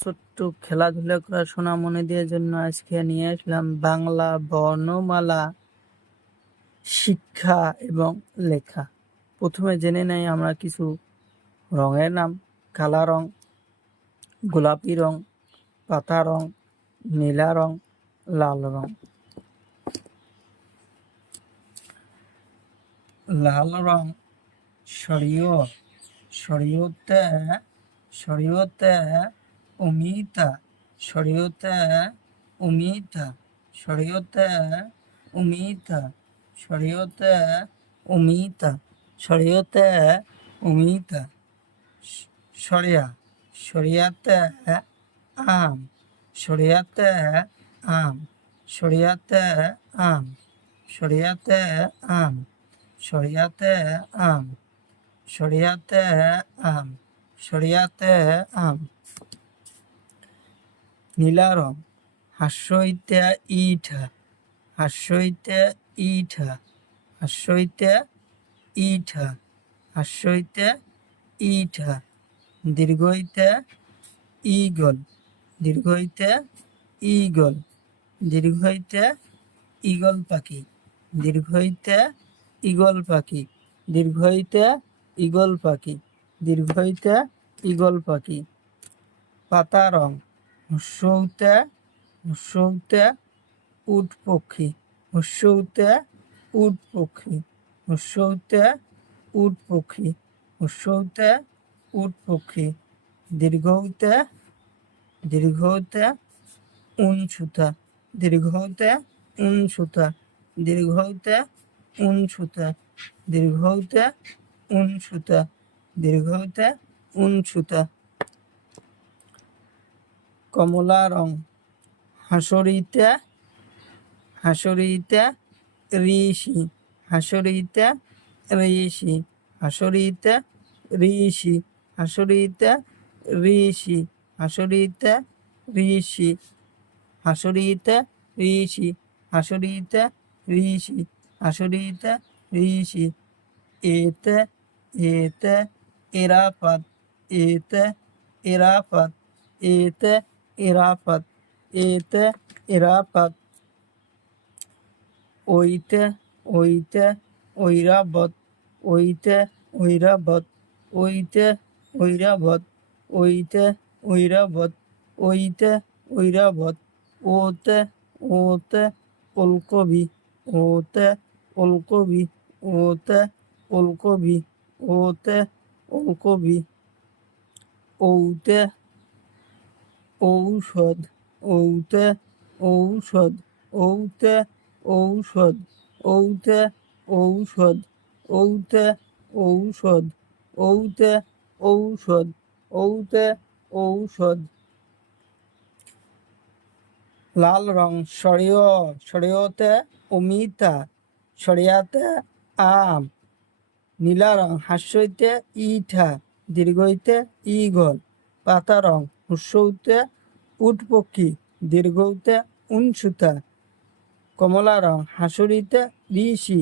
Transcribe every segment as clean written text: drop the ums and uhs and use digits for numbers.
ছোট্ট খেলাধুলা করা সোনামণিদের জন্য আজকে নিয়ে আসলাম বাংলা বর্ণমালা শিক্ষা এবং লেখা। প্রথমে জেনে নেই আমরা কিছু রঙের নাম। কালা রং, গোলাপি রং, পাতা রং, নীলা রং, লাল রং। লাল রং শরীয়তে অমিতা শরীয়তে অমিতা শরীয়তে অমিতা শরীয়তে অমিতা শরীয়তে অমিতা শরিয়াতে আম শরিয়াতে আম শরিয়াতে আম শরিয়াতে আম শরিয়াতে আম শরিয়াতে আম শরিয়াতে আম। নীলা রং হাস্যইতে ইঠা হাস্যইতে ইঠা হাস্যইতে ইঠা হাস্যইতে ইঠা। দীর্ঘইতে ইগল দীর্ঘইতে ইগল দীর্ঘইতে ইগল পাখি দীর্ঘইতে ইগল পাখি দীর্ঘইতে ইগল পাখি দীর্ঘইতে ইগল পাখি। পাতা রং হস্যৌতে উট পক্ষী হস্যৌতে উট পক্ষী হস্যৌতে উট পক্ষী হস্যৌতে উট পক্ষী। দীর্ঘৌতে উনসুতা দীর্ঘৌতে উনসুতা দীর্ঘৌতে উনসুতা দীর্ঘৌতে উনসুতা দীর্ঘৌতে উনসুতা। কমলা রং হাসরিতে ঋষি হাসরিতে ঋষি হাসরিতে ঋষি হাসরিতে ঋষি হাসরিতে ঋষি হাসরিতে ঋষি হাসরিতে ঋষি হাসরিতে ঋষি। এতে এরাপাত এতে এরাপাত এতে এরাপাত এতে এরাপাত। ওইতে ঐরাবত ওইতে ঐরাবত ওইতে ঐরাবত ওইতে ঐরাবত ওইতে ঐরাবত। ওতে ওলকবি ওতে ওলকবি ওতে ওলকবি ওতে ওলকবি। ঔতে ঔষধ ঔতে ঔষধ ঔতে ঔষধ ঔতে ঔষধ ঔতে ঔষধ ঔতে ঔষধ ঔতে ঔষধ। লাল রং শরীয়তে অমিতা শরিয়াতে আম। নীলা রং হাস্যইতে ইঠা দীর্ঘইতে ইগল। পাতা রং হস্যৌতে উট পক্ষী দীর্ঘৌতে উনসুতা। কমলা রং হাসরিতে ঋষি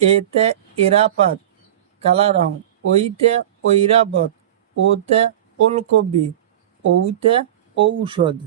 এতে এরাপাত। কালা রং ওইতে ঐরাবত ওতে ওলকবি ওতে ঔষধ।